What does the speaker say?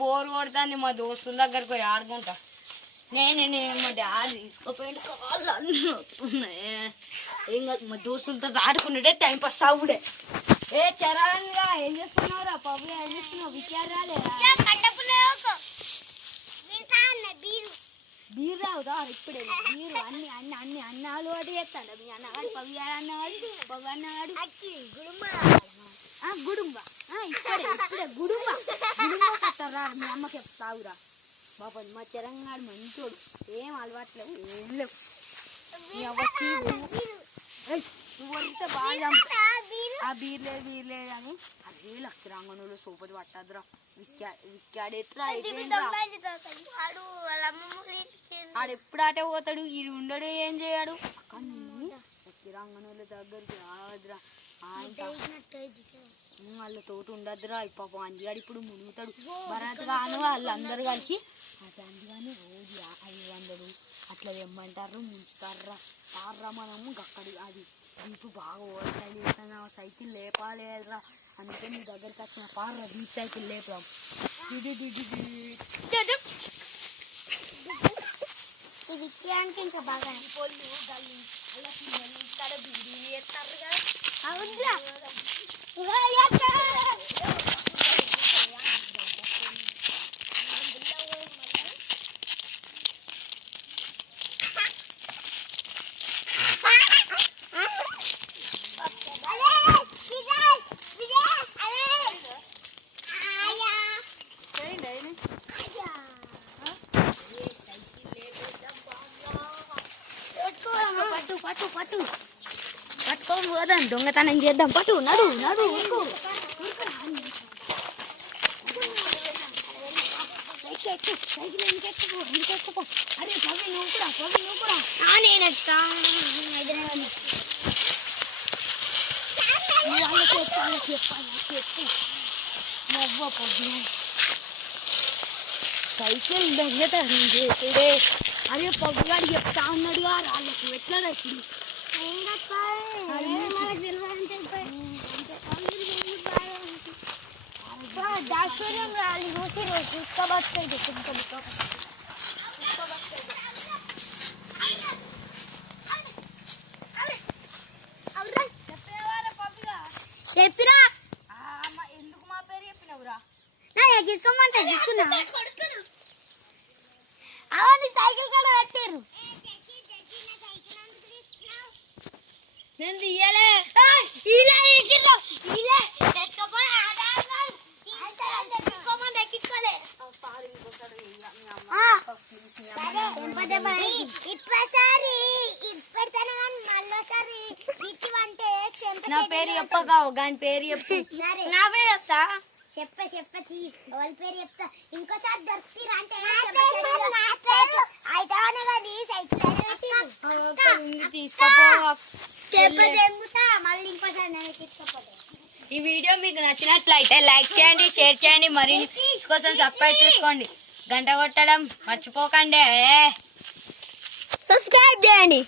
Bore కొడతాంది మా దోస్తుల దగ్గరకు పోయి ఆడుకుంటా. నేను మా డాడీ తీసుకోపోయిన కాళ్ళు అన్నీ వస్తున్నాయి. ఏం కాదు మా దోస్తులతో ఆడుకున్నాడే టైం పాస్ అవుడే. ఏ చరణ్గా ఏం చేస్తున్నావురా పబ్బు? ఏం చేస్తున్నావు? విచార రాలేదా? బీరు రావుదా ఇప్పుడే? బీరు అన్ని అన్ని అన్ని అన్నాలు వాటి చేస్తాడు. మీ అన్నవాడు పవి అన్నవాడు పవి అన్నవాడు గుడుంబ ఇప్పుడే ఇప్పుడే గుడుంబ గుడుంబ కట్టారా? మీ అమ్మకి చెప్తావురా బాబా. మా తెలంగాణ మంచోడు, ఏం అలవాట్లేవు ఏం లేవు. నువ్వు వరితే బాగా ఆ బీర్లేదు అని అదే లక్షరాంగణంలో సూపర్ పట్టదురా. విక్కాడెట్రా ఆడెప్పుడు ఆటే పోతాడు, ఇది ఉండడు ఏం చేయడు. కానీ లక్షరాంగణంలో దగ్గరికి రావద్దురా, వాళ్ళతోటి ఉండద్దురా. పాపం అంజిగాడు ఇప్పుడు మునుగుతాడు. భరత్ గాను వాళ్ళందరూ కలిసి అది అంజిగాని రోజు 500 అట్లా తెమ్మంటారు, ముంచుతారా. తార్రా మనము అక్కడి అది దీపు బాగా ఓడతాయి చేస్తాను. సైకిల్ లేపాలేదురా, అందుకే నీ దగ్గరికి వచ్చిన పార్రా దీప్ సైకిల్ లేపాం. ఇంకా బాగా పొల్లు గల్లి అలా పిల్లలు ఇక్కడ బిల్డీ చేస్తారు కదా. అవునురా పట్టుకొని పోదాం, దొంగతనం చేద్దాం. పట్టు నడు నడు అరే పవి నువ్వు కూడా నేను సైకిల్ దొంగతనం చేతుడే. అరే పబ్బుగాడు చెప్తా ఉన్నాడుగా వాళ్ళకు ఎట్లా ఇప్పుడు దాచుకోవడం రాలి చూసి చూసుకోబోతుంది. చెప్పిరా ఎందుకు మా పేరు చెప్పినవురా? తీసుకోమంటే తీసుకున్నా అవన్నీ సైకిల్ కూడా పెట్టారు. నేను తీయలే నా పేరు చెప్పగావు గాని పేరు చెప్పు. నా పేరు చెప్తా చెప్పి వాళ్ళ పేరు చెప్తా. ఇంకోసారి దొరుకుతారా అంటే మళ్ళీ ఇంకోసారి తీసుకోపోతా. ఈ వీడియో మీకు నచ్చినట్లయితే లైక్ చేయండి, షేర్ చేయండి, మరిన్ని కోసం సబ్స్క్రైబ్ చేసుకోండి, గంట కొట్టడం మర్చిపోకండి, సబ్స్క్రైబ్ చేయండి.